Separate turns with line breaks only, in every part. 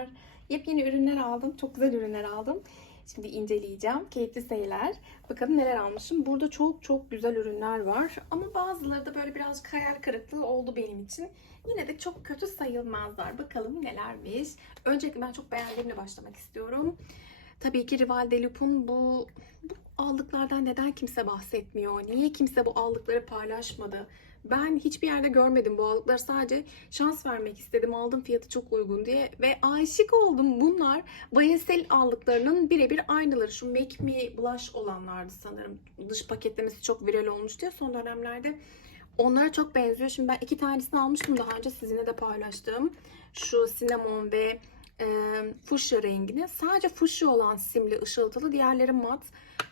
Merhabalar. Yepyeni ürünler aldım. Çok güzel ürünler aldım. Şimdi inceleyeceğim. Keyifli seyirler. Bakalım neler almışım. Burada çok çok güzel ürünler var. Ama bazıları da böyle birazcık hayal kırıklığı oldu benim için. Yine de çok kötü sayılmazlar. Bakalım nelermiş. Öncelikle ben çok beğendiğimle başlamak istiyorum. Tabii ki Rival de Loup'un bu, bu aldıklardan neden kimse bahsetmiyor? Niye kimse bu aldıkları paylaşmadı? Ben hiçbir yerde görmedim bu aldıkları. Sadece şans vermek istedim. Aldım fiyatı çok uygun diye. Ve aşık oldum. Bunlar YSL aldıklarının birebir aynıları. Şu Make Me Blush olanlardı sanırım. Dış paketlemesi çok viral olmuştu ya son dönemlerde. Onlara çok benziyor. Şimdi ben iki tanesini almıştım daha önce sizinle de paylaştım. Şu cinnamon ve e, fuşya rengini. Sadece fuşya olan simli ışıltılı. Diğerleri mat.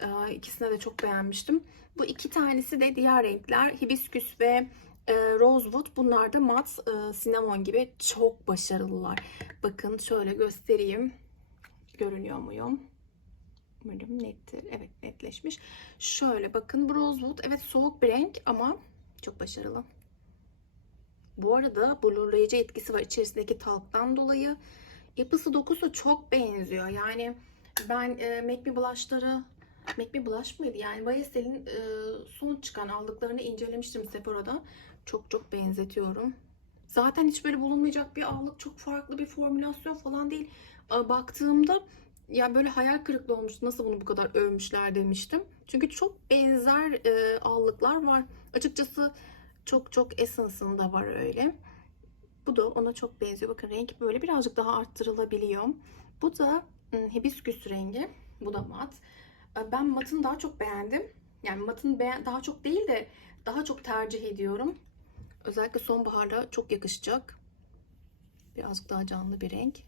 E, ikisini de çok beğenmiştim. Bu iki tanesi de diğer renkler. Hibisküs ve e, Rosewood. Bunlar da mat e, cinnamon gibi çok başarılılar. Bakın şöyle göstereyim. Görünüyor muyum? Umarım nettir. Evet netleşmiş. Şöyle bakın bu Rosewood evet soğuk bir renk ama çok başarılı. Bu arada blurlayıcı etkisi var içerisindeki talktan dolayı. Yapısı dokusu çok benziyor. Yani ben e, Make Me Blush'ları Make Me Blush mıydı? Yani YSL'in e, son çıkan aldıklarını incelemiştim Sephora'da. Çok çok benzetiyorum. Zaten hiç böyle bulunmayacak bir allık. Çok farklı bir formülasyon falan değil. A, baktığımda ya böyle hayal kırıklığı olmuştu. Nasıl bunu bu kadar övmüşler demiştim. Çünkü çok benzer e, allıklar var. Açıkçası çok çok Essence'ın da var öyle. Bu da ona çok benziyor. Bakın renk böyle birazcık daha arttırılabiliyor. Bu da ım, hibisküs rengi. Bu da mat. E, Ben matını daha çok beğendim. Yani matın beğen daha çok değil de daha çok tercih ediyorum. Özellikle sonbaharda çok yakışacak. Birazcık daha canlı bir renk.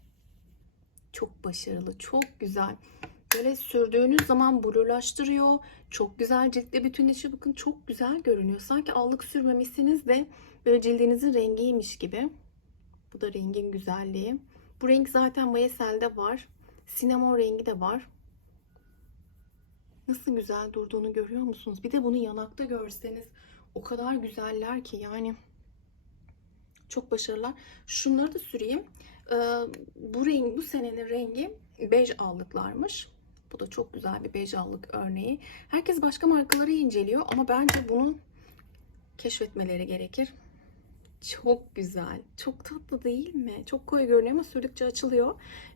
Çok başarılı, çok güzel. Böyle sürdüğünüz zaman blurlaştırıyor. Çok güzel ciltle bütünleşiyor. Bakın çok güzel görünüyor. Sanki allık sürmemişsiniz de böyle cildinizin rengiymiş gibi. Bu da rengin güzelliği. Bu renk zaten YSL'de var. Cinnamon rengi de var. Nasıl güzel durduğunu görüyor musunuz? Bir de bunu yanakta görseniz o kadar güzeller ki yani çok başarılılar. Şunları da süreyim. Ee, bu renk, bu senenin rengi bej allıklarmış. Bu da çok güzel bir bej allık örneği. Herkes başka markaları inceliyor ama bence bunu keşfetmeleri gerekir. Çok güzel. Çok tatlı değil mi? Çok koyu görünüyor ama sürdükçe açılıyor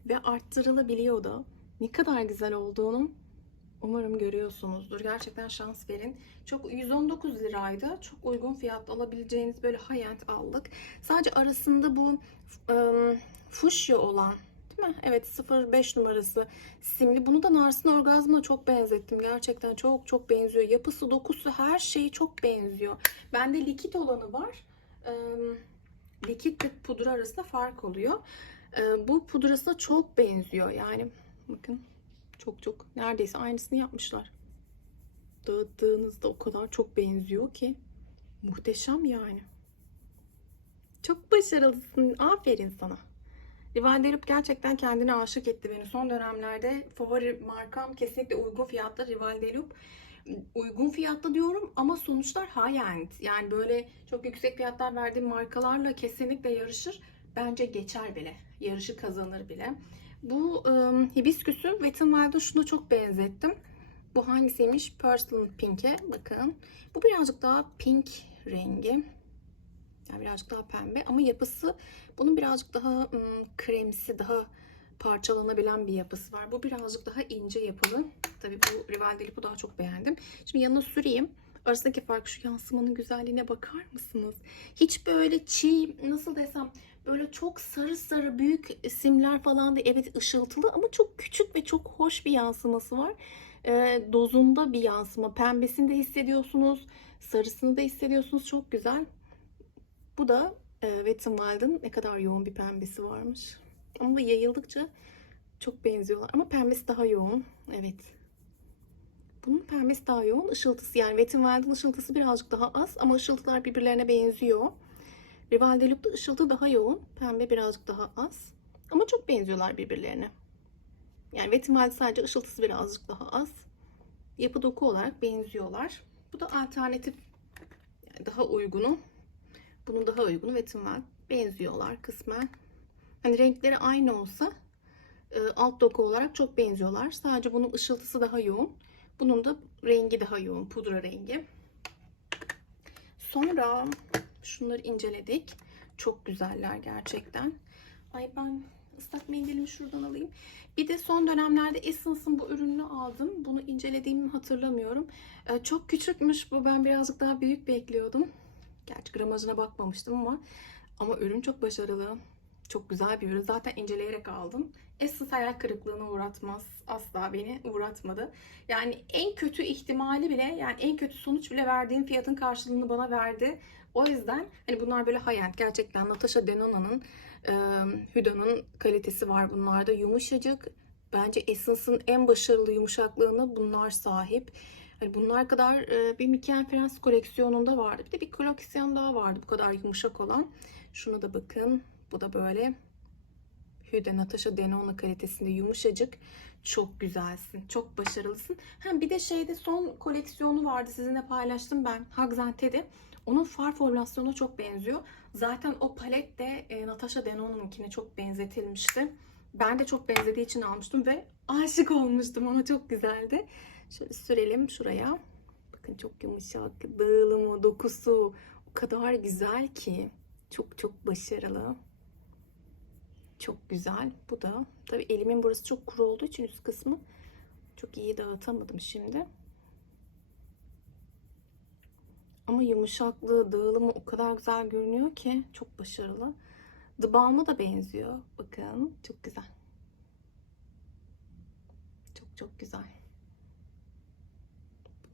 ve arttırılabiliyor da. Ne kadar güzel olduğunu umarım görüyorsunuzdur. Gerçekten şans verin. Çok 119 liraydı. Çok uygun fiyat alabileceğiniz böyle high-end aldık. Sadece arasında bu ım, fuşya olan değil mi? Evet 05 numarası simli. Bunu da Narsin Orgazm'la çok benzettim. Gerçekten çok çok benziyor. Yapısı, dokusu her şeyi çok benziyor. Bende likit olanı var. Im, likit ve pudra arasında fark oluyor. Ee, bu pudrasına çok benziyor. Yani bakın çok çok neredeyse aynısını yapmışlar. Dağıttığınızda o kadar çok benziyor ki muhteşem yani. Çok başarılısın. Aferin sana. Rival Delup gerçekten kendine aşık etti beni. Son dönemlerde favori markam kesinlikle uygun fiyatlı Rival Delup. Uygun fiyatlı diyorum ama sonuçlar high end. Yani böyle çok yüksek fiyatlar verdiğim markalarla kesinlikle yarışır. Bence geçer bile. Yarışı kazanır bile. Bu ım, hibisküsü Wet n Wild'a şuna çok benzettim. Bu hangisiymiş? Personal Pink'e. Bakın. Bu birazcık daha pink rengi. Yani birazcık daha pembe ama yapısı bunun birazcık daha ım, kremsi, daha parçalanabilen bir yapısı var. Bu birazcık daha ince yapılı. Tabii bu Rival de Lip'i daha çok beğendim. Şimdi yanına süreyim. Arasındaki fark şu yansımanın güzelliğine bakar mısınız? Hiç böyle çiğ nasıl desem böyle çok sarı sarı büyük simler falan da evet ışıltılı ama çok küçük ve çok hoş bir yansıması var. Ee, dozunda bir yansıma. Pembesini de hissediyorsunuz. Sarısını da hissediyorsunuz. Çok güzel. Bu da e, Wet n Wild'ın ne kadar yoğun bir pembesi varmış. Ama yayıldıkça çok benziyorlar. Ama pembesi daha yoğun. Evet. Bunun pembesi daha yoğun. Işıltısı yani Wet n Wild'ın ışıltısı birazcık daha az ama ışıltılar birbirlerine benziyor. Rival de Loop'ta ışıltı daha yoğun. Pembe birazcık daha az. Ama çok benziyorlar birbirlerine. Yani Wet n Wild sadece ışıltısı birazcık daha az. Yapı doku olarak benziyorlar. Bu da alternatif yani daha uygunu. Bunun daha uygunu Wet n Wild. Benziyorlar kısmen. Hani renkleri aynı olsa alt doku olarak çok benziyorlar. Sadece bunun ışıltısı daha yoğun. Bunun da rengi daha yoğun. Pudra rengi. Sonra şunları inceledik. Çok güzeller gerçekten. Ay ben ıslak mendilimi şuradan alayım. Bir de son dönemlerde Essence'ın bu ürününü aldım. Bunu incelediğimi hatırlamıyorum. Ee, çok küçükmüş bu. Ben birazcık daha büyük bekliyordum. Gerçi gramajına bakmamıştım ama ama ürün çok başarılı. Çok güzel bir ürün. Zaten inceleyerek aldım. Essence hayal kırıklığına uğratmaz. Asla beni uğratmadı. Yani en kötü ihtimali bile yani en kötü sonuç bile verdiğim fiyatın karşılığını bana verdi. O yüzden hani bunlar böyle high-end gerçekten Natasha Denona'nın e, Huda'nın kalitesi var bunlarda. Yumuşacık. Bence Essence'ın en başarılı yumuşaklığını bunlar sahip. Hani bunlar kadar e, bir Miken Frans koleksiyonunda vardı. Bir de bir koleksiyon daha vardı bu kadar yumuşak olan. Şuna da bakın. Bu da böyle Huda Natasha Denona kalitesinde yumuşacık. Çok güzelsin. Çok başarılısın. Hem bir de şeyde son koleksiyonu vardı. Sizinle paylaştım ben. Teddy. Onun far formülasyonu çok benziyor. Zaten o palet de e, Natasha Denona'nınkine çok benzetilmişti. Ben de çok benzediği için almıştım ve aşık olmuştum. Ona çok güzeldi. Şöyle sürelim şuraya. Bakın çok yumuşak. Dağılımı, dokusu o kadar güzel ki. Çok çok başarılı. Çok güzel. Bu da tabii elimin burası çok kuru olduğu için üst kısmı çok iyi dağıtamadım şimdi. Ama yumuşaklığı, dağılımı o kadar güzel görünüyor ki çok başarılı. The Balm'a da benziyor. Bakın çok güzel. Çok çok güzel.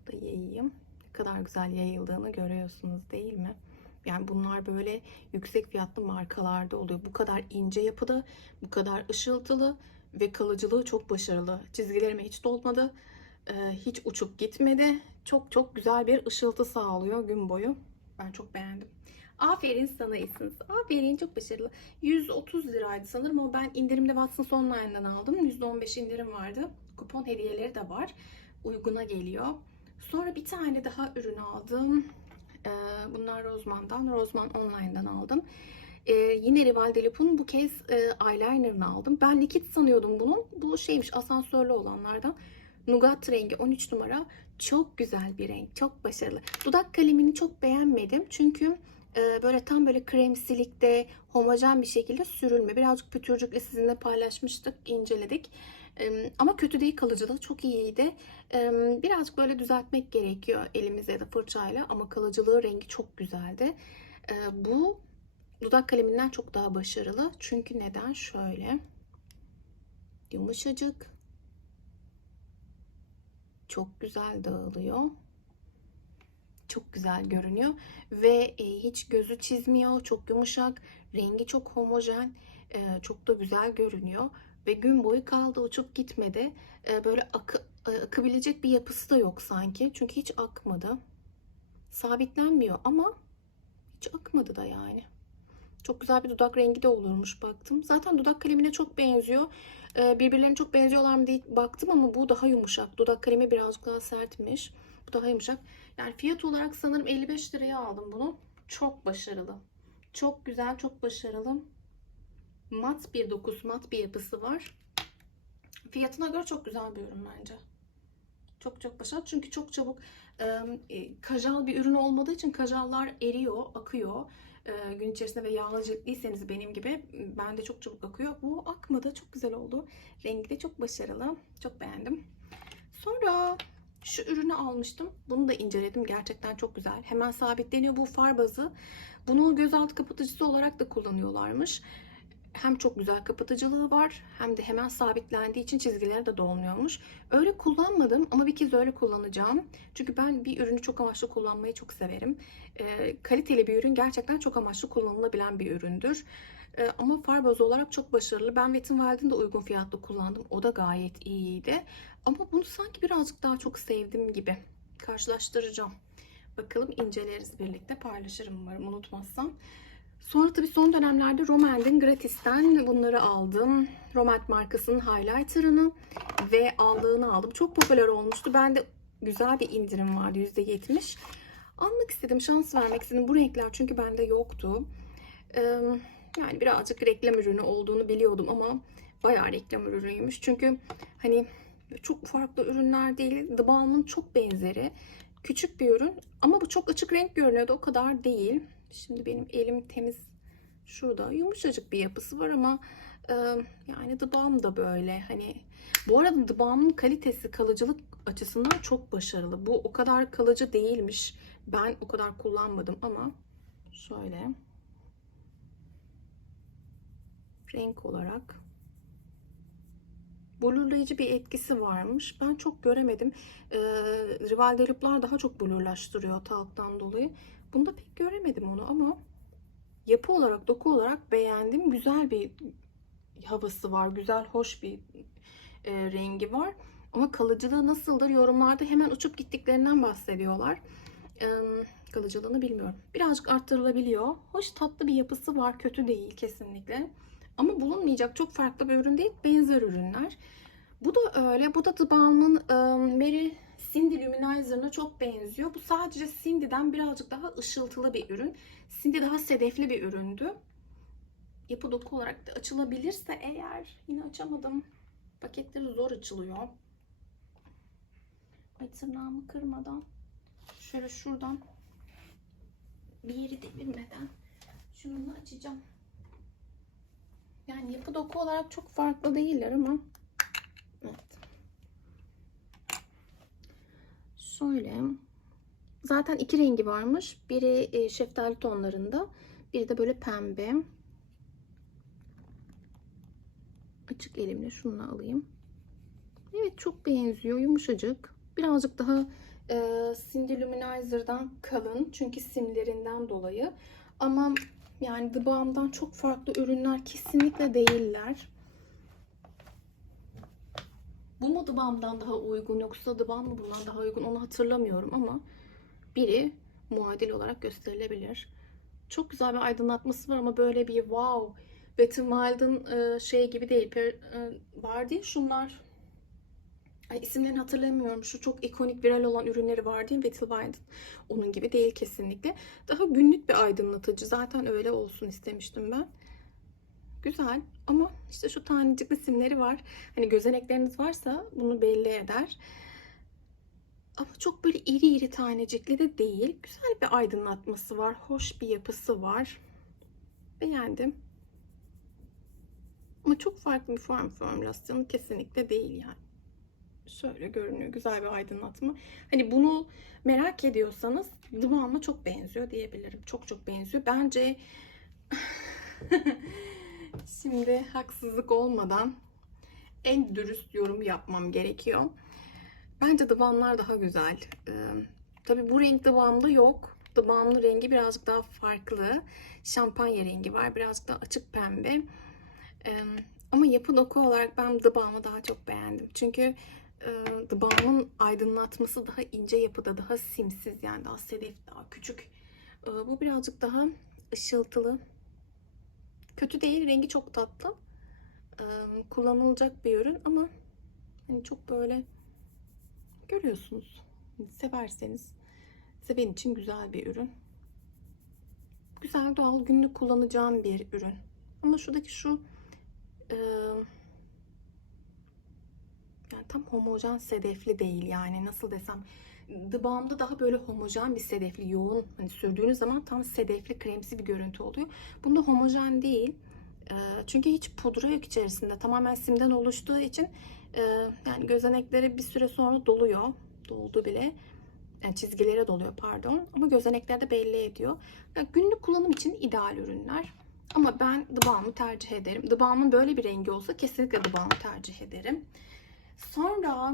Bu da yayayım. Ne kadar güzel yayıldığını görüyorsunuz değil mi? Yani bunlar böyle yüksek fiyatlı markalarda oluyor. Bu kadar ince yapıda, bu kadar ışıltılı ve kalıcılığı çok başarılı. Çizgilerime hiç dolmadı. Ee, hiç uçup gitmedi. Çok çok güzel bir ışıltı sağlıyor gün boyu. Ben çok beğendim. Aferin sana iyisiniz. Aferin çok başarılı. 130 liraydı sanırım ama ben indirimde Watsons Online'dan aldım. %15 indirim vardı. Kupon hediyeleri de var. Uyguna geliyor. Sonra bir tane daha ürün aldım. Ee, bunlar Roseman'dan. Roseman Online'dan aldım. Ee, yine Rival de Loup'un bu kez e, eyeliner'ını aldım. Ben likit sanıyordum bunun. Bu şeymiş asansörlü olanlardan. Nougat rengi 13 numara. Çok güzel bir renk. Çok başarılı. Dudak kalemini çok beğenmedim. Çünkü e, böyle tam böyle kremsilikte homojen bir şekilde sürülme. Birazcık pütürcükle sizinle paylaşmıştık, inceledik. Ama kötü değil kalıcılığı çok iyiydi. Birazcık böyle düzeltmek gerekiyor elimize ya da fırçayla ama kalıcılığı rengi çok güzeldi. Bu dudak kaleminden çok daha başarılı. Çünkü neden? Şöyle. Yumuşacık. Çok güzel dağılıyor. Çok güzel görünüyor ve e, hiç gözü çizmiyor. Çok yumuşak, rengi çok homojen, e, çok da güzel görünüyor ve gün boyu kaldı, uçup gitmedi. E, böyle akı, e, akabilecek bir yapısı da yok sanki. Çünkü hiç akmadı. Sabitlenmiyor ama hiç akmadı da yani. Çok güzel bir dudak rengi de olurmuş baktım. Zaten dudak kalemine çok benziyor. Ee, birbirlerine çok benziyorlar mı diye baktım ama bu daha yumuşak. Dudak kalemi birazcık daha sertmiş. Bu daha yumuşak. Yani fiyat olarak sanırım 55 liraya aldım bunu. Çok başarılı. Çok güzel, çok başarılı. Mat bir dokusu, mat bir yapısı var. Fiyatına göre çok güzel bir ürün bence. Çok çok başarılı. Çünkü çok çabuk e, kajal bir ürün olmadığı için kajallar eriyor, akıyor e, gün içerisinde ve yağlı ciltliyseniz benim gibi ben de çok çabuk akıyor. Bu akmadı. Çok güzel oldu. Rengi de çok başarılı. Çok beğendim. Sonra şu ürünü almıştım. Bunu da inceledim. Gerçekten çok güzel. Hemen sabitleniyor bu far bazı. Bunu gözaltı kapatıcısı olarak da kullanıyorlarmış. Hem çok güzel kapatıcılığı var hem de hemen sabitlendiği için çizgileri de dolmuyormuş. Öyle kullanmadım ama bir kez öyle kullanacağım. Çünkü ben bir ürünü çok amaçlı kullanmayı çok severim. E, kaliteli bir ürün gerçekten çok amaçlı kullanılabilen bir üründür. E, ama far bazı olarak çok başarılı. Ben Wet n de uygun fiyatlı kullandım. O da gayet iyiydi. Ama bunu sanki birazcık daha çok sevdim gibi. Karşılaştıracağım. Bakalım inceleriz birlikte paylaşırım umarım unutmazsam. Sonra tabii son dönemlerde Romand'in Gratis'ten bunları aldım. Romand markasının highlighter'ını ve aldığını aldım. Çok popüler olmuştu. Ben de güzel bir indirim vardı %70. Almak istedim, şans vermek istedim. Bu renkler çünkü bende yoktu. Yani birazcık reklam ürünü olduğunu biliyordum ama bayağı reklam ürünüymüş. Çünkü hani çok farklı ürünler değil. The Balm'ın çok benzeri. Küçük bir ürün ama bu çok açık renk görünüyordu. O kadar değil. Şimdi benim elim temiz şurada. Yumuşacık bir yapısı var ama e, yani Balm da böyle. Hani bu arada Balm'ın kalitesi kalıcılık açısından çok başarılı. Bu o kadar kalıcı değilmiş. Ben o kadar kullanmadım ama şöyle renk olarak blurlayıcı bir etkisi varmış. Ben çok göremedim. Ee, Rival de Loop'lar daha çok blurlaştırıyor talktan dolayı. Bunda pek göremedim onu ama yapı olarak, doku olarak beğendim. Güzel bir havası var. Güzel, hoş bir e, rengi var. Ama kalıcılığı nasıldır? Yorumlarda hemen uçup gittiklerinden bahsediyorlar. Ee, kalıcılığını bilmiyorum. Birazcık arttırılabiliyor. Hoş tatlı bir yapısı var. Kötü değil kesinlikle. Ama bulunmayacak çok farklı bir ürün değil. Benzer ürünler. Bu da öyle. Bu da The Balm'ın e, Mary Cindy Luminizer'ına çok benziyor. Bu sadece Cindy'den birazcık daha ışıltılı bir ürün. Cindy daha sedefli bir üründü. Yapı doku olarak da açılabilirse eğer yine açamadım. Paketleri zor açılıyor. Ay tırnağımı kırmadan şöyle şuradan bir yeri devirmeden şununla açacağım. Yani yapı doku olarak çok farklı değiller ama evet. Şöyle zaten iki rengi varmış. Biri e, şeftali tonlarında, biri de böyle pembe. Açık elimle şunu alayım. Evet çok benziyor. Yumuşacık. Birazcık daha e, Cindy Luminizer'dan kalın. Çünkü simlerinden dolayı. Ama yani The Balm'dan çok farklı ürünler kesinlikle değiller. Bu mu The Balm'dan daha uygun yoksa Balm mı bundan daha uygun onu hatırlamıyorum ama biri muadil olarak gösterilebilir. Çok güzel bir aydınlatması var ama böyle bir wow Wet n Wild'ın e, şey gibi değil. E, var değil şunlar. Ay, isimlerini hatırlamıyorum. Şu çok ikonik viral olan ürünleri var değil mi? Wet n Wild'ın. Onun gibi değil kesinlikle. Daha günlük bir aydınlatıcı. Zaten öyle olsun istemiştim ben. Güzel ama işte şu tanecikli simleri var. Hani gözenekleriniz varsa bunu belli eder. Ama çok böyle iri iri tanecikli de değil. Güzel bir aydınlatması var. Hoş bir yapısı var. Beğendim. Ama çok farklı bir form formülasyonu kesinlikle değil yani. Şöyle görünüyor. Güzel bir aydınlatma. Hani bunu merak ediyorsanız Balm'a çok benziyor diyebilirim. Çok çok benziyor. Bence şimdi haksızlık olmadan en dürüst yorum yapmam gerekiyor. Bence The Balm'lar daha güzel. Ee, tabii bu renk Balm'da yok. Balm'ın rengi birazcık daha farklı. Şampanya rengi var. Birazcık daha açık pembe. Ee, ama yapı doku olarak ben Balm'ı daha çok beğendim. Çünkü e, Balm'ın aydınlatması daha ince yapıda, daha simsiz yani daha sedef, daha küçük. E, bu birazcık daha ışıltılı. Kötü değil, rengi çok tatlı. E, kullanılacak bir ürün ama hani çok böyle görüyorsunuz. Severseniz seven için güzel bir ürün. Güzel doğal günlük kullanacağım bir ürün. Ama şuradaki şu e, yani tam homojen sedefli değil yani nasıl desem Balm'da daha böyle homojen bir sedefli yoğun hani sürdüğünüz zaman tam sedefli kremsi bir görüntü oluyor. Bunda homojen değil. E, çünkü hiç pudra yok içerisinde. Tamamen simden oluştuğu için e, yani gözenekleri bir süre sonra doluyor. Doldu bile. Yani çizgilere doluyor pardon. Ama gözenekler de belli ediyor. Yani günlük kullanım için ideal ürünler. Ama ben Balm'ı tercih ederim. Balm'ın böyle bir rengi olsa kesinlikle Balm'ı tercih ederim. Sonra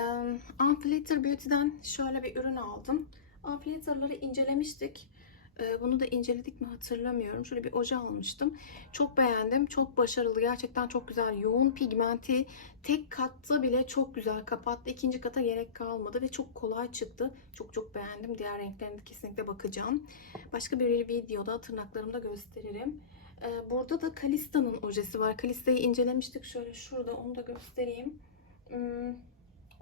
um, Beauty'den şöyle bir ürün aldım. Unfilter'ları incelemiştik. Ee, bunu da inceledik mi hatırlamıyorum. Şöyle bir oje almıştım. Çok beğendim. Çok başarılı. Gerçekten çok güzel. Yoğun pigmenti tek katta bile çok güzel kapattı. İkinci kata gerek kalmadı ve çok kolay çıktı. Çok çok beğendim. Diğer renklerine kesinlikle bakacağım. Başka bir videoda tırnaklarımda gösteririm. Ee, burada da Kalista'nın ojesi var. Kalista'yı incelemiştik. Şöyle şurada onu da göstereyim. Hmm,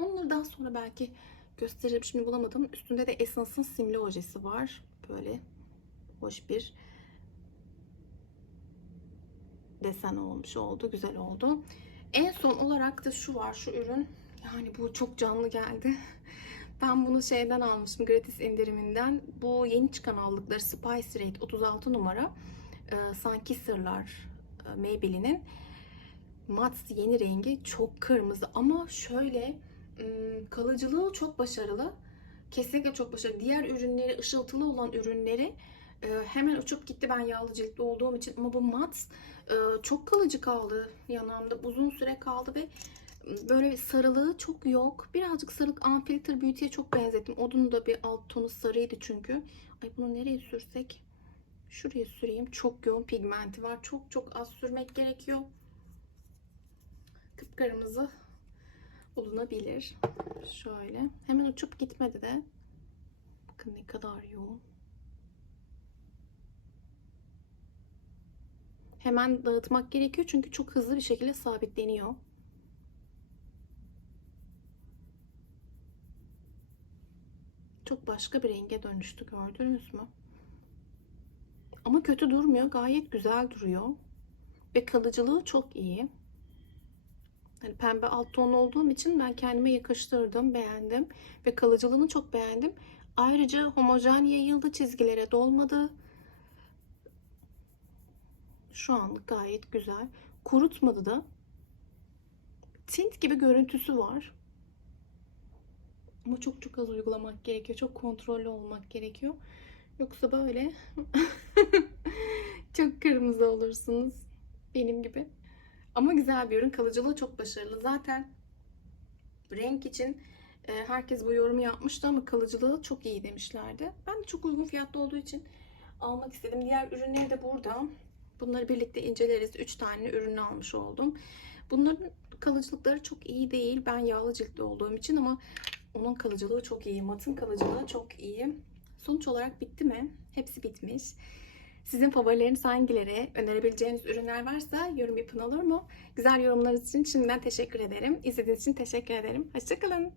onları daha sonra belki gösteririm. Şimdi bulamadım. Üstünde de Essence'ın simli ojesi var. Böyle hoş bir desen olmuş oldu. Güzel oldu. En son olarak da şu var. Şu ürün. Yani bu çok canlı geldi. Ben bunu şeyden almıştım. Gratis indiriminden. Bu yeni çıkan aldıkları Spice Rate 36 numara. Ee, Sanki Sırlar e, Maybelline'in mat yeni rengi çok kırmızı ama şöyle kalıcılığı çok başarılı. Kesinlikle çok başarılı. Diğer ürünleri, ışıltılı olan ürünleri e, hemen uçup gitti ben yağlı ciltli olduğum için ama bu mat e, çok kalıcı kaldı yanağımda. Uzun süre kaldı ve böyle bir sarılığı çok yok. Birazcık sarılık Unfilter Beauty'ye çok benzettim. Onun da bir alt tonu sarıydı çünkü. Ay bunu nereye sürsek? Şuraya süreyim. Çok yoğun pigmenti var. Çok çok az sürmek gerekiyor. Kıpkırmızı bulunabilir. Şöyle. Hemen uçup gitmedi de. Bakın ne kadar yoğun. Hemen dağıtmak gerekiyor çünkü çok hızlı bir şekilde sabitleniyor. Çok başka bir renge dönüştü gördünüz mü? Ama kötü durmuyor. Gayet güzel duruyor. Ve kalıcılığı çok iyi. Hani pembe alt ton olduğum için ben kendime yakıştırdım, beğendim. Ve kalıcılığını çok beğendim. Ayrıca homojen yayıldı, çizgilere dolmadı. Şu anlık gayet güzel. Kurutmadı da. Tint gibi görüntüsü var. Ama çok çok az uygulamak gerekiyor. Çok kontrollü olmak gerekiyor. Yoksa böyle çok kırmızı olursunuz. Benim gibi. Ama güzel bir ürün. Kalıcılığı çok başarılı. Zaten renk için e, herkes bu yorumu yapmıştı ama kalıcılığı çok iyi demişlerdi. Ben de çok uygun fiyatlı olduğu için almak istedim. Diğer ürünleri de burada. Bunları birlikte inceleriz. 3 tane ürün almış oldum. Bunların kalıcılıkları çok iyi değil. Ben yağlı ciltli olduğum için ama onun kalıcılığı çok iyi. Matın kalıcılığı çok iyi. Sonuç olarak bitti mi? Hepsi bitmiş. Sizin favorileriniz hangileri? Önerebileceğiniz ürünler varsa yorum yapın olur mu? Güzel yorumlarınız için şimdiden teşekkür ederim. İzlediğiniz için teşekkür ederim. Hoşçakalın.